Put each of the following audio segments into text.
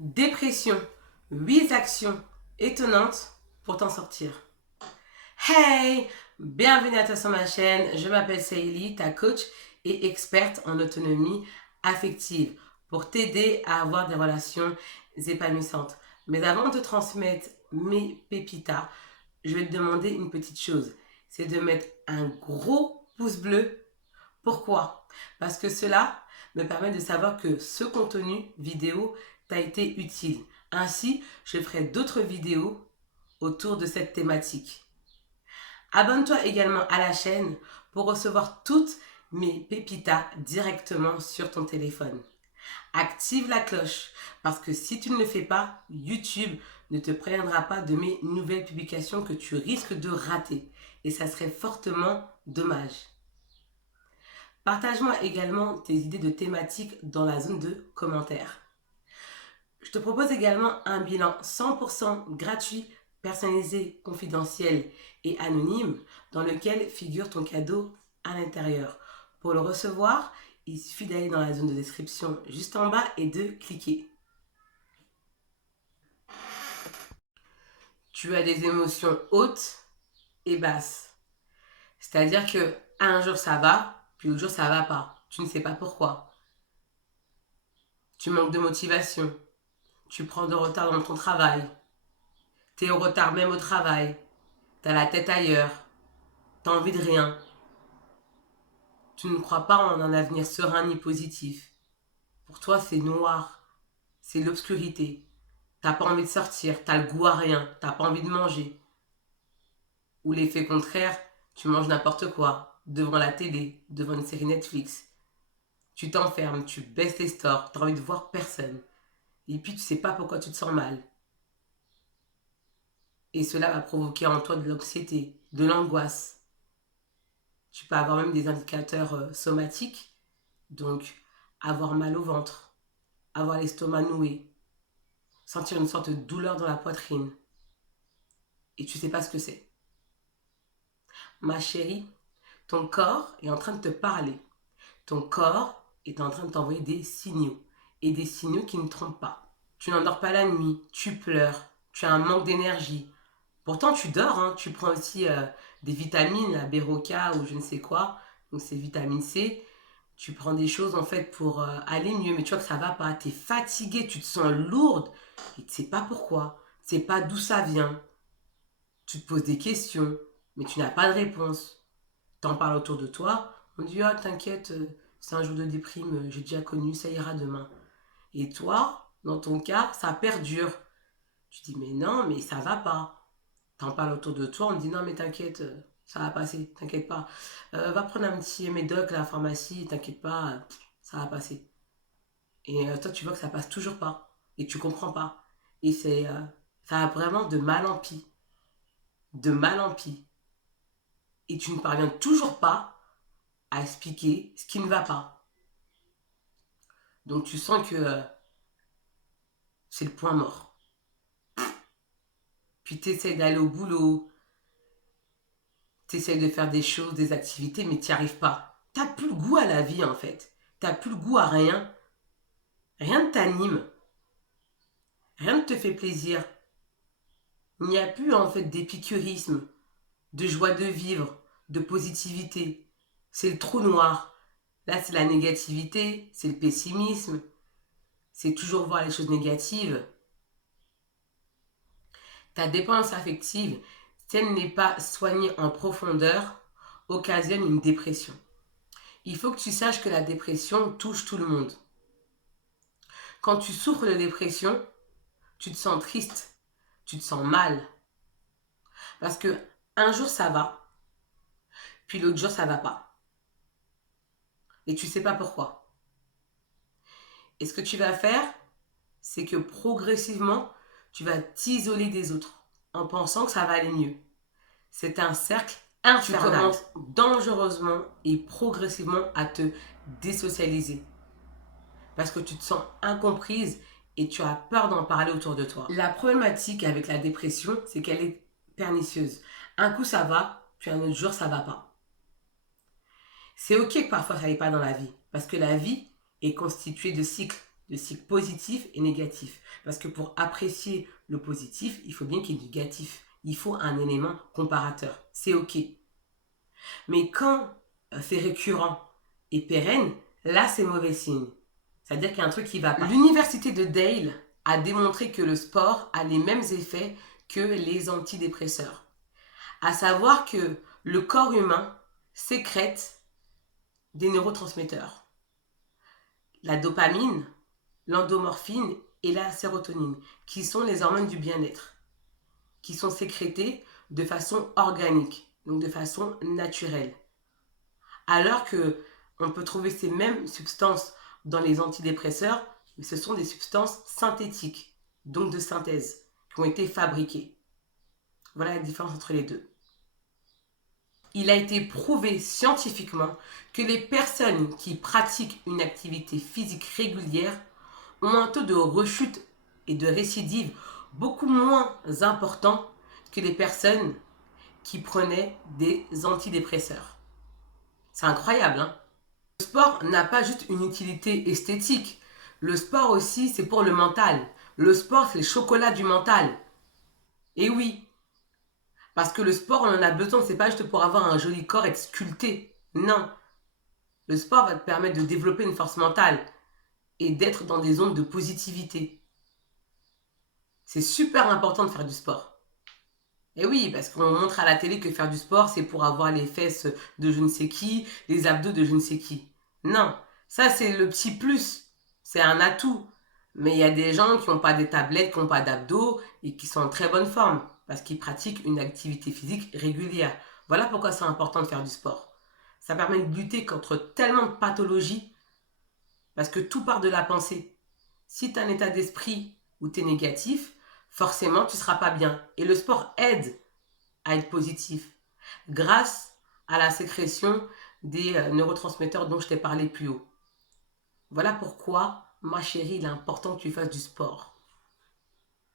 Dépression, 8 actions étonnantes pour t'en sortir. Hey, bienvenue à toi sur ma chaîne, je m'appelle Saïli, ta coach et experte en autonomie affective pour t'aider à avoir des relations épanouissantes. Mais avant de te transmettre mes pépitas, je vais te demander une petite chose, c'est de mettre un gros pouce bleu. Pourquoi? Parce que cela me permet de savoir que ce contenu vidéo t'a été utile. Ainsi, je ferai d'autres vidéos autour de cette thématique. Abonne-toi également à la chaîne pour recevoir toutes mes pépitas directement sur ton téléphone. Active la cloche parce que si tu ne le fais pas, YouTube ne te préviendra pas de mes nouvelles publications que tu risques de rater. Et ça serait fortement dommage. Partage-moi également tes idées de thématiques dans la zone de commentaires. Je te propose également un bilan 100% gratuit, personnalisé, confidentiel et anonyme dans lequel figure ton cadeau à l'intérieur. Pour le recevoir, il suffit d'aller dans la zone de description juste en bas et de cliquer. Tu as des émotions hautes et basses. C'est-à-dire que un jour ça va, puis l'autre jour ça va pas. Tu ne sais pas pourquoi. Tu manques de motivation. Tu prends de retard dans ton travail. T'es au retard même au travail. T'as la tête ailleurs. T'as envie de rien. Tu ne crois pas en un avenir serein ni positif. Pour toi, c'est noir. C'est l'obscurité. T'as pas envie de sortir. T'as le goût à rien. T'as pas envie de manger. Ou l'effet contraire, tu manges n'importe quoi. Devant la télé, devant une série Netflix. Tu t'enfermes, tu baisses les stores, t'as envie de voir personne. Et puis tu sais pas pourquoi tu te sens mal. Et cela va provoquer en toi de l'anxiété, de l'angoisse. Tu peux avoir même des indicateurs somatiques, donc avoir mal au ventre, avoir l'estomac noué, sentir une sorte de douleur dans la poitrine. Et tu sais pas ce que c'est. Ma chérie, ton corps est en train de te parler. Ton corps est en train de t'envoyer des signaux. Et des signaux qui ne trompent pas. Tu n'endors pas la nuit, tu pleures, tu as un manque d'énergie. Pourtant, tu dors, hein. Tu prends aussi des vitamines, la Beroca ou je ne sais quoi. Donc, c'est vitamine C. Tu prends des choses en fait pour aller mieux, mais tu vois que ça va pas. Tu es fatiguée, tu te sens lourde et tu sais pas pourquoi. Tu sais pas d'où ça vient. Tu te poses des questions, mais tu n'as pas de réponse. T'en parles autour de toi. On dit ah t'inquiète, c'est un jour de déprime, j'ai déjà connu, ça ira demain. Et toi, dans ton cas, ça perdure. Tu dis mais non, mais ça va pas. T'en parles autour de toi, on te dit non mais t'inquiète, ça va passer, t'inquiète pas. Va prendre un petit médoc à la pharmacie, t'inquiète pas, ça va passer. Et toi tu vois que ça passe toujours pas. Et tu comprends pas. Et ça va vraiment de mal en pis. De mal en pis. Et tu ne parviens toujours pas à expliquer ce qui ne va pas. Donc tu sens que c'est le point mort. Puis tu essaies d'aller au boulot, tu essaies de faire des choses, des activités, mais tu n'y arrives pas. T'as plus le goût à la vie en fait. T'as plus le goût à rien. Rien ne t'anime. Rien ne te fait plaisir. Il n'y a plus en fait d'épicurisme, de joie de vivre, de positivité. C'est le trou noir. Là, c'est la négativité, c'est le pessimisme. C'est toujours voir les choses négatives. Ta dépendance affective, si elle n'est pas soignée en profondeur, occasionne une dépression. Il faut que tu saches que la dépression touche tout le monde. Quand tu souffres de dépression, tu te sens triste, tu te sens mal. Parce que un jour ça va, puis l'autre jour ça va pas. Et tu sais pas pourquoi. Et ce que tu vas faire, c'est que progressivement, tu vas t'isoler des autres en pensant que ça va aller mieux. C'est un cercle infernal. Tu commences dangereusement et progressivement à te désocialiser. Parce que tu te sens incomprise et tu as peur d'en parler autour de toi. La problématique avec la dépression, c'est qu'elle est pernicieuse. Un coup ça va, puis un autre jour ça va pas. C'est ok que parfois ça n'aille pas dans la vie, parce que la vie est constituée de cycles. de cycles positifs et négatifs. Parce que pour apprécier le positif, il faut bien qu'il y ait du négatif. Il faut un élément comparateur. C'est OK. Mais quand c'est récurrent et pérenne, là, c'est mauvais signe. C'est-à-dire qu'il y a un truc qui va pas. L'université de Dale a démontré que le sport a les mêmes effets que les antidépresseurs. À savoir que le corps humain sécrète des neurotransmetteurs. La dopamine, l'endomorphine et la sérotonine, qui sont les hormones du bien-être, qui sont sécrétées de façon organique, donc de façon naturelle. Alors que on peut trouver ces mêmes substances dans les antidépresseurs, mais ce sont des substances synthétiques, donc de synthèse, qui ont été fabriquées. Voilà la différence entre les deux. Il a été prouvé scientifiquement que les personnes qui pratiquent une activité physique régulière ont un taux de rechute et de récidive beaucoup moins important que les personnes qui prenaient des antidépresseurs. C'est incroyable, hein? Le sport n'a pas juste une utilité esthétique. Le sport aussi, c'est pour le mental. Le sport, c'est le chocolat du mental. Et oui, parce que le sport, on en a besoin. C'est pas juste pour avoir un joli corps, être sculpté. Non. Le sport va te permettre de développer une force mentale et d'être dans des zones de positivité. C'est super important de faire du sport. Et oui, parce qu'on montre à la télé que faire du sport, c'est pour avoir les fesses de je ne sais qui, les abdos de je ne sais qui. Non, ça c'est le petit plus. C'est un atout. Mais il y a des gens qui n'ont pas des tablettes, qui n'ont pas d'abdos et qui sont en très bonne forme parce qu'ils pratiquent une activité physique régulière. Voilà pourquoi c'est important de faire du sport. Ça permet de lutter contre tellement de pathologies parce que tout part de la pensée. Si tu as un état d'esprit où tu es négatif, forcément tu ne seras pas bien. Et le sport aide à être positif grâce à la sécrétion des neurotransmetteurs dont je t'ai parlé plus haut. Voilà pourquoi, ma chérie, il est important que tu fasses du sport.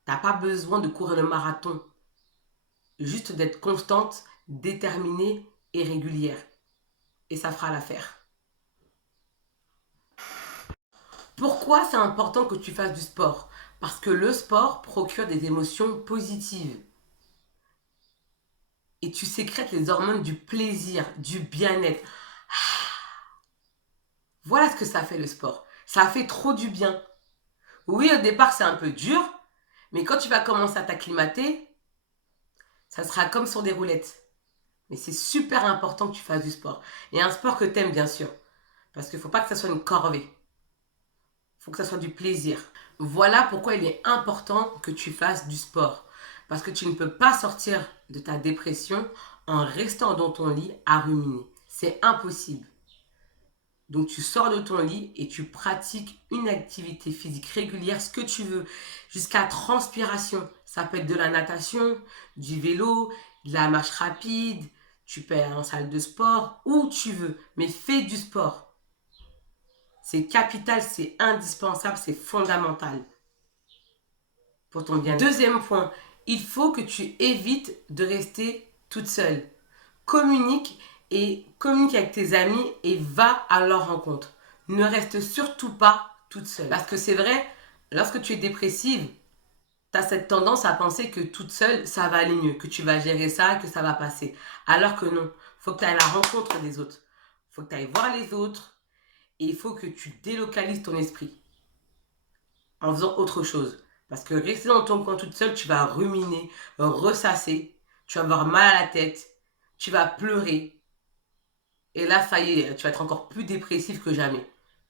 Tu n'as pas besoin de courir le marathon. Juste d'être constante, déterminée et régulière. Et ça fera l'affaire. Pourquoi c'est important que tu fasses du sport? Parce que le sport procure des émotions positives. Et tu sécrètes les hormones du plaisir, du bien-être. Voilà ce que ça fait le sport. Ça fait trop du bien. Oui, au départ, c'est un peu dur, mais quand tu vas commencer à t'acclimater, ça sera comme sur des roulettes. Mais c'est super important que tu fasses du sport. Et un sport que tu aimes, bien sûr. Parce qu'il ne faut pas que ça soit une corvée. Il faut que ça soit du plaisir. Voilà pourquoi il est important que tu fasses du sport. Parce que tu ne peux pas sortir de ta dépression en restant dans ton lit à ruminer. C'est impossible. Donc tu sors de ton lit et tu pratiques une activité physique régulière, ce que tu veux, jusqu'à transpiration. Ça peut être de la natation, du vélo, de la marche rapide, tu peux aller en salle de sport, où tu veux, mais fais du sport. C'est capital, c'est indispensable, c'est fondamental pour ton bien-être. Deuxième point, il faut que tu évites de rester toute seule. Communique avec tes amis et va à leur rencontre. Ne reste surtout pas toute seule. Parce que c'est vrai, lorsque tu es dépressive, tu as cette tendance à penser que toute seule, ça va aller mieux, que tu vas gérer ça, que ça va passer. Alors que non, il faut que tu ailles à la rencontre des autres. Il faut que tu ailles voir les autres et il faut que tu délocalises ton esprit en faisant autre chose. Parce que rester dans ton coin toute seule, tu vas ruminer, ressasser, tu vas avoir mal à la tête, tu vas pleurer. Et là, ça y est, tu vas être encore plus dépressif que jamais.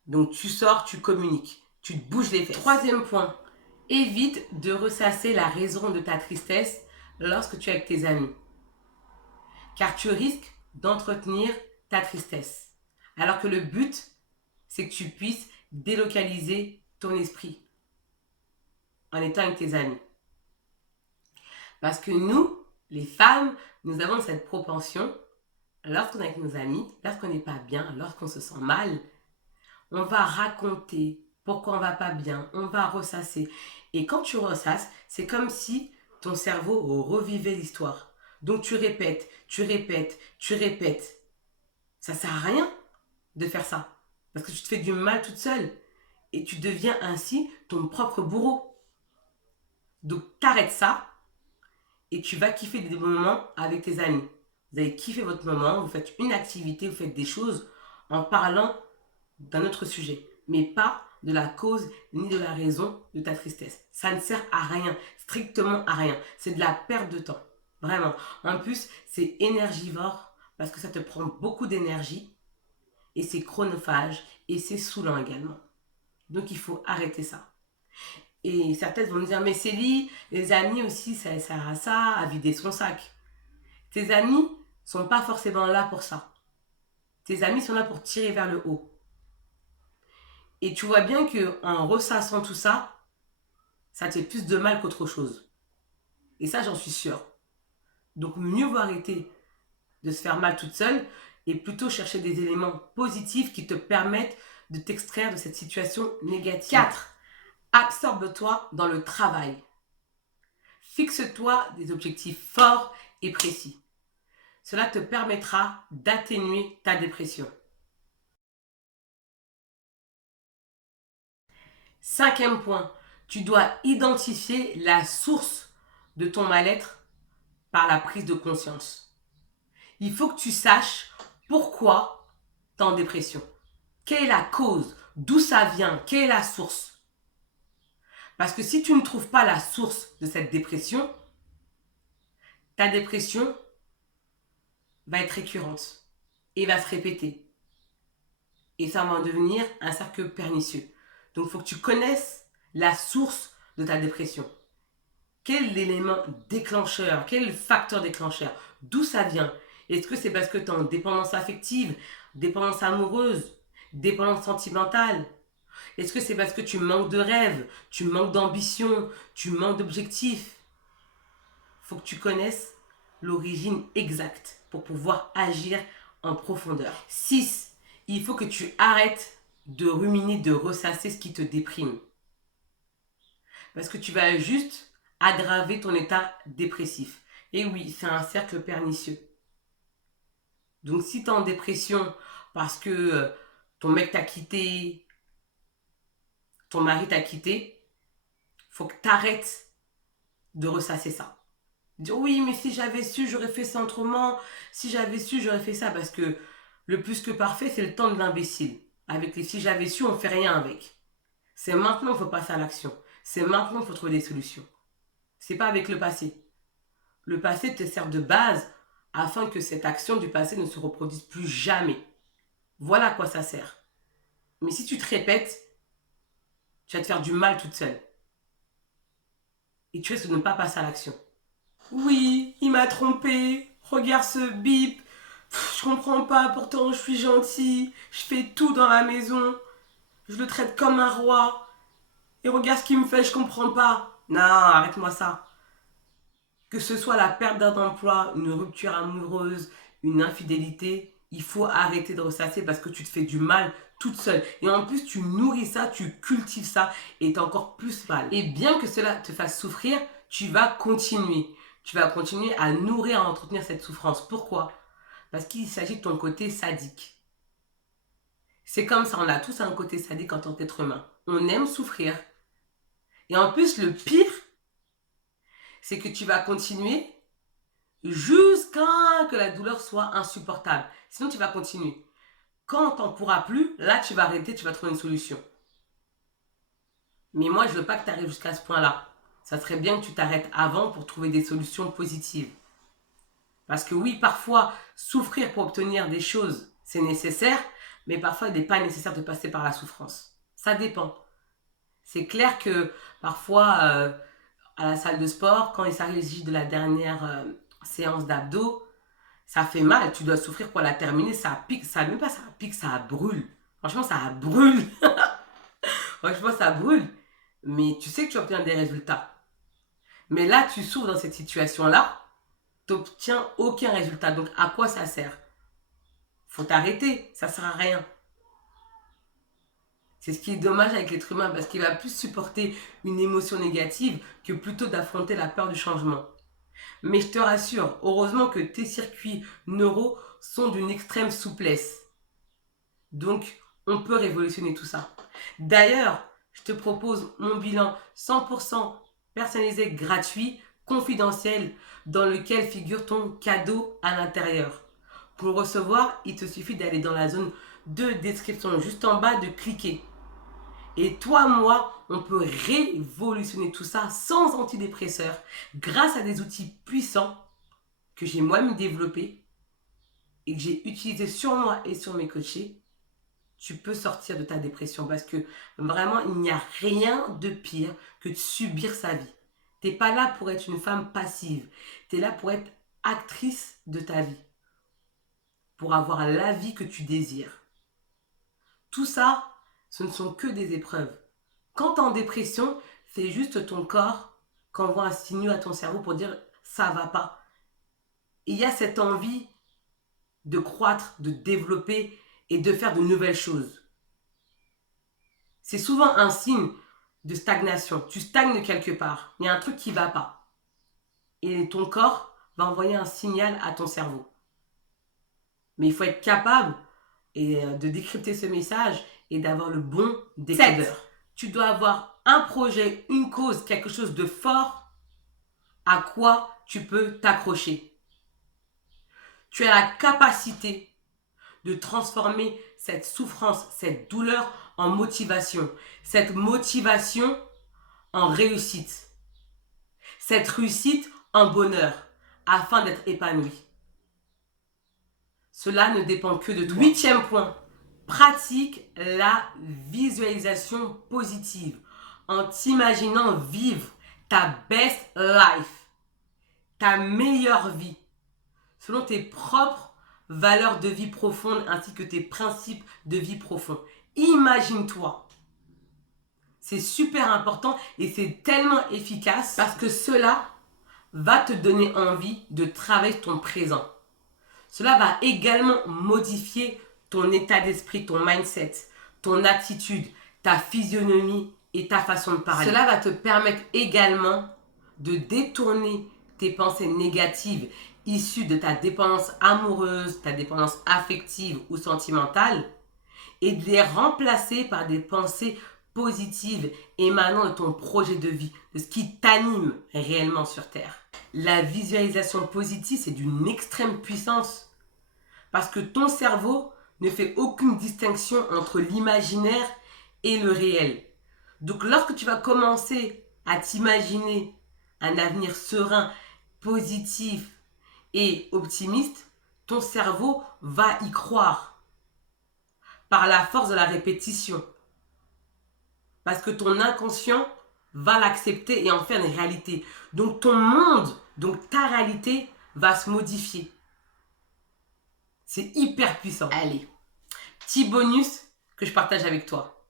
Donc tu sors, tu communiques, tu te bouges les fesses. Troisième point, évite de ressasser la raison de ta tristesse lorsque tu es avec tes amis. Car tu risques d'entretenir ta tristesse. Alors que le but, c'est que tu puisses délocaliser ton esprit en étant avec tes amis. Parce que nous, les femmes, nous avons cette propension, lorsqu'on est avec nos amis, lorsqu'on n'est pas bien, lorsqu'on se sent mal, on va raconter pourquoi on va pas bien, on va ressasser. Et quand tu ressasses, c'est comme si ton cerveau revivait l'histoire. Donc tu répètes, tu répètes, tu répètes. Ça sert à rien de faire ça. Parce que tu te fais du mal toute seule. Et tu deviens ainsi ton propre bourreau. Donc, t'arrêtes ça et tu vas kiffer des moments avec tes amis. Vous allez kiffer votre moment, vous faites une activité, vous faites des choses en parlant d'un autre sujet, mais pas de la cause ni de la raison de ta tristesse. Ça ne sert à rien, strictement à rien. C'est de la perte de temps, vraiment. En plus, c'est énergivore parce que ça te prend beaucoup d'énergie et c'est chronophage et c'est saoulant également. Donc il faut arrêter ça. Et certaines vont me dire, mais Célie, les amis aussi, ça sert à ça, à vider son sac. Tes amis sont pas forcément là pour ça. Tes amis sont là pour tirer vers le haut. Et tu vois bien qu'en ressassant tout ça, ça te fait plus de mal qu'autre chose. Et ça, j'en suis sûre. Donc, mieux vaut arrêter de se faire mal toute seule et plutôt chercher des éléments positifs qui te permettent de t'extraire de cette situation négative. 4. Absorbe-toi dans le travail. Fixe-toi des objectifs forts et précis. Cela te permettra d'atténuer ta dépression. 5e point, tu dois identifier la source de ton mal-être par la prise de conscience. Il faut que tu saches pourquoi tu es en dépression. Quelle est la cause? D'où ça vient? Quelle est la source? Parce que si tu ne trouves pas la source de cette dépression, ta dépression va être récurrente et va se répéter. Et ça va en devenir un cercle pernicieux. Donc il faut que tu connaisses la source de ta dépression. Quel est l'élément déclencheur? Quel est le facteur déclencheur? D'où ça vient? Est-ce que c'est parce que tu es en dépendance affective, dépendance amoureuse, dépendance sentimentale? Est-ce que c'est parce que tu manques de rêves, tu manques d'ambition, tu manques d'objectifs? Il faut que tu connaisses l'origine exacte pour pouvoir agir en profondeur. 6. Il faut que tu arrêtes de ruminer, de ressasser ce qui te déprime. Parce que tu vas juste aggraver ton état dépressif. Et oui, c'est un cercle pernicieux. Donc si tu es en dépression parce que ton mec t'a quitté, ton mari t'a quitté, faut que tu arrêtes de ressasser ça. Dire oui, mais si j'avais su, j'aurais fait ça autrement. Si j'avais su, j'aurais fait ça. Parce que le plus que parfait, c'est le temps de l'imbécile. Avec les si j'avais su, on fait rien avec. C'est maintenant qu'il faut passer à l'action. C'est maintenant qu'il faut trouver des solutions. C'est pas avec le passé. Le passé te sert de base afin que cette action du passé ne se reproduise plus jamais. Voilà à quoi ça sert. Mais si tu te répètes, tu vas te faire du mal toute seule. Et tu risques de ne pas passer à l'action. Oui, il m'a trompé. Regarde ce bip. Je comprends pas, pourtant je suis gentille. Je fais tout dans la maison. Je le traite comme un roi. Et regarde ce qu'il me fait, je comprends pas. Non, arrête-moi ça. Que ce soit la perte d'un emploi, une rupture amoureuse, une infidélité, il faut arrêter de ressasser parce que tu te fais du mal toute seule. Et en plus, tu nourris ça, tu cultives ça et t'es encore plus mal. Et bien que cela te fasse souffrir, tu vas continuer. Tu vas continuer à nourrir, à entretenir cette souffrance. Pourquoi? Parce qu'il s'agit de ton côté sadique. C'est comme ça, on a tous un côté sadique en tant qu'être humain. On aime souffrir. Et en plus, le pire, c'est que tu vas continuer jusqu'à que la douleur soit insupportable. Sinon, tu vas continuer. Quand t'en pourras plus, là, tu vas arrêter, tu vas trouver une solution. Mais moi, je veux pas que tu arrives jusqu'à ce point-là. Ça serait bien que tu t'arrêtes avant pour trouver des solutions positives. Parce que oui, parfois, souffrir pour obtenir des choses, c'est nécessaire, mais parfois, il n'est pas nécessaire de passer par la souffrance. Ça dépend. C'est clair que parfois, à la salle de sport, quand il s'agit de la dernière séance d'abdos, ça fait mal, tu dois souffrir pour la terminer, ça pique, ça même pas ça pique, ça brûle. Franchement, ça brûle. Franchement, ça brûle. Mais tu sais que tu obtiens des résultats. Mais là, tu souffres dans cette situation-là, tu n'obtiens aucun résultat. Donc, à quoi ça sert? Faut t'arrêter, ça sert à rien. C'est ce qui est dommage avec l'être humain parce qu'il va plus supporter une émotion négative que plutôt d'affronter la peur du changement. Mais je te rassure, heureusement que tes circuits neuraux sont d'une extrême souplesse. Donc, on peut révolutionner tout ça. D'ailleurs, je te propose mon bilan 100% personnalisé, gratuit, confidentiel, dans lequel figure ton cadeau à l'intérieur. Pour le recevoir, il te suffit d'aller dans la zone de description, juste en bas, de cliquer. Et toi, moi, on peut révolutionner tout ça sans antidépresseur, grâce à des outils puissants que j'ai moi-même développés et que j'ai utilisés sur moi et sur mes coachés. Tu peux sortir de ta dépression parce que vraiment, il n'y a rien de pire que de subir sa vie. Tu n'es pas là pour être une femme passive. Tu es là pour être actrice de ta vie. Pour avoir la vie que tu désires. Tout ça, ce ne sont que des épreuves. Quand tu es en dépression, c'est juste ton corps qui envoie un signal à ton cerveau pour dire ça va pas. Il y a cette envie de croître, de développer et de faire de nouvelles choses. C'est souvent un signe de stagnation. Tu stagnes quelque part. Il y a un truc qui ne va pas. Et ton corps va envoyer un signal à ton cerveau. Mais il faut être capable de décrypter ce message et d'avoir le bon décodeur. Tu dois avoir un projet, une cause, quelque chose de fort à quoi tu peux t'accrocher. Tu as la capacité de transformer cette souffrance, cette douleur en motivation. Cette motivation en réussite. Cette réussite en bonheur, afin d'être épanoui. Cela ne dépend que de toi. 8e point. Pratique la visualisation positive en t'imaginant vivre ta best life, ta meilleure vie, selon tes propres valeurs de vie profondes ainsi que tes principes de vie profonds. Imagine-toi. C'est super important et c'est tellement efficace parce que cela va te donner envie de travailler ton présent. Cela va également modifier ton état d'esprit, ton mindset, ton attitude, ta physionomie et ta façon de parler. Cela va te permettre également de détourner tes pensées négatives issues de ta dépendance amoureuse, ta dépendance affective ou sentimentale et de les remplacer par des pensées positives émanant de ton projet de vie, de ce qui t'anime réellement sur Terre. La visualisation positive, c'est d'une extrême puissance parce que ton cerveau ne fait aucune distinction entre l'imaginaire et le réel. Donc lorsque tu vas commencer à t'imaginer un avenir serein, positif et optimiste, ton cerveau va y croire par la force de la répétition. Parce que ton inconscient va l'accepter et en faire une réalité. Donc ton monde, donc ta réalité va se modifier. C'est hyper puissant. Allez, petit bonus que je partage avec toi.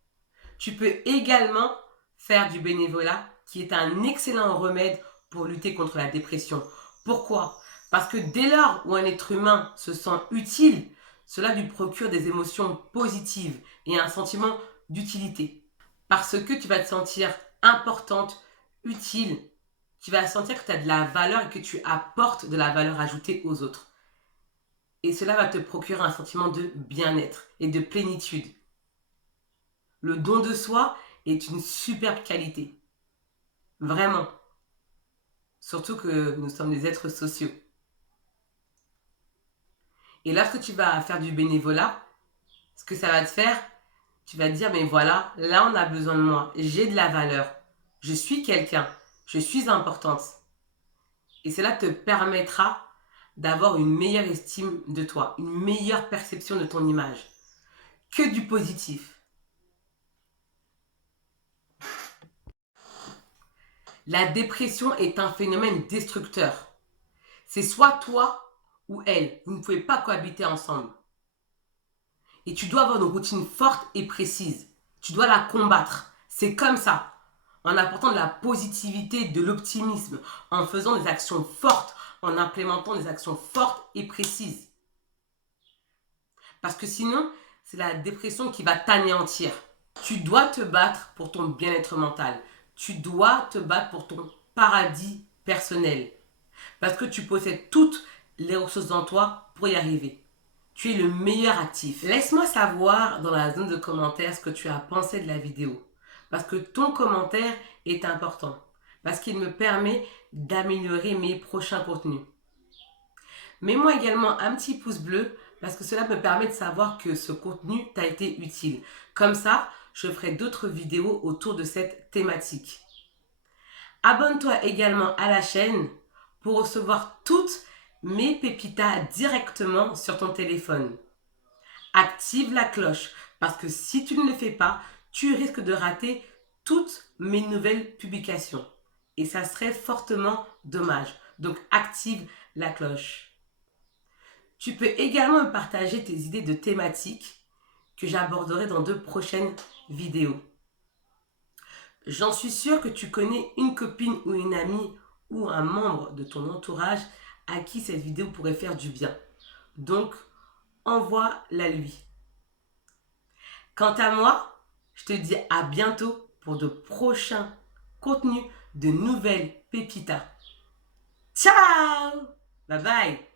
Tu peux également faire du bénévolat qui est un excellent remède pour lutter contre la dépression. Pourquoi ? Parce que dès lors où un être humain se sent utile, cela lui procure des émotions positives et un sentiment d'utilité. Parce que tu vas te sentir importante, utile, tu vas sentir que tu as de la valeur et que tu apportes de la valeur ajoutée aux autres. Et cela va te procurer un sentiment de bien-être et de plénitude. Le don de soi est une superbe qualité. Vraiment. Surtout que nous sommes des êtres sociaux. Et lorsque tu vas faire du bénévolat, ce que ça va te faire, tu vas te dire, mais voilà, là on a besoin de moi. J'ai de la valeur. Je suis quelqu'un. Je suis importante. Et cela te permettra d'avoir une meilleure estime de toi, une meilleure perception de ton image. Que du positif. La dépression est un phénomène destructeur. C'est soit toi ou elle. Vous ne pouvez pas cohabiter ensemble. Et tu dois avoir une routine forte et précise. Tu dois la combattre. C'est comme ça. En apportant de la positivité, de l'optimisme, en faisant des actions fortes, en implémentant des actions fortes et précises. Parce que sinon, c'est la dépression qui va t'anéantir. Tu dois te battre pour ton bien-être mental. Tu dois te battre pour ton paradis personnel. Parce que tu possèdes toutes les ressources en toi pour y arriver. Tu es le meilleur actif. Laisse-moi savoir dans la zone de commentaires ce que tu as pensé de la vidéo. Parce que ton commentaire est important. Parce qu'il me permet d'améliorer mes prochains contenus. Mets-moi également un petit pouce bleu parce que cela me permet de savoir que ce contenu t'a été utile. Comme ça, je ferai d'autres vidéos autour de cette thématique. Abonne-toi également à la chaîne pour recevoir toutes mes pépitas directement sur ton téléphone. Active la cloche parce que si tu ne le fais pas, tu risques de rater toutes mes nouvelles publications. Et ça serait fortement dommage. Donc active la cloche. Tu peux également me partager tes idées de thématiques que j'aborderai dans de prochaines vidéos. J'en suis sûre que tu connais une copine ou une amie ou un membre de ton entourage à qui cette vidéo pourrait faire du bien. Donc, envoie-la lui. Quant à moi, je te dis à bientôt pour de prochains contenus de nouvelles pépitas. Ciao! Bye bye!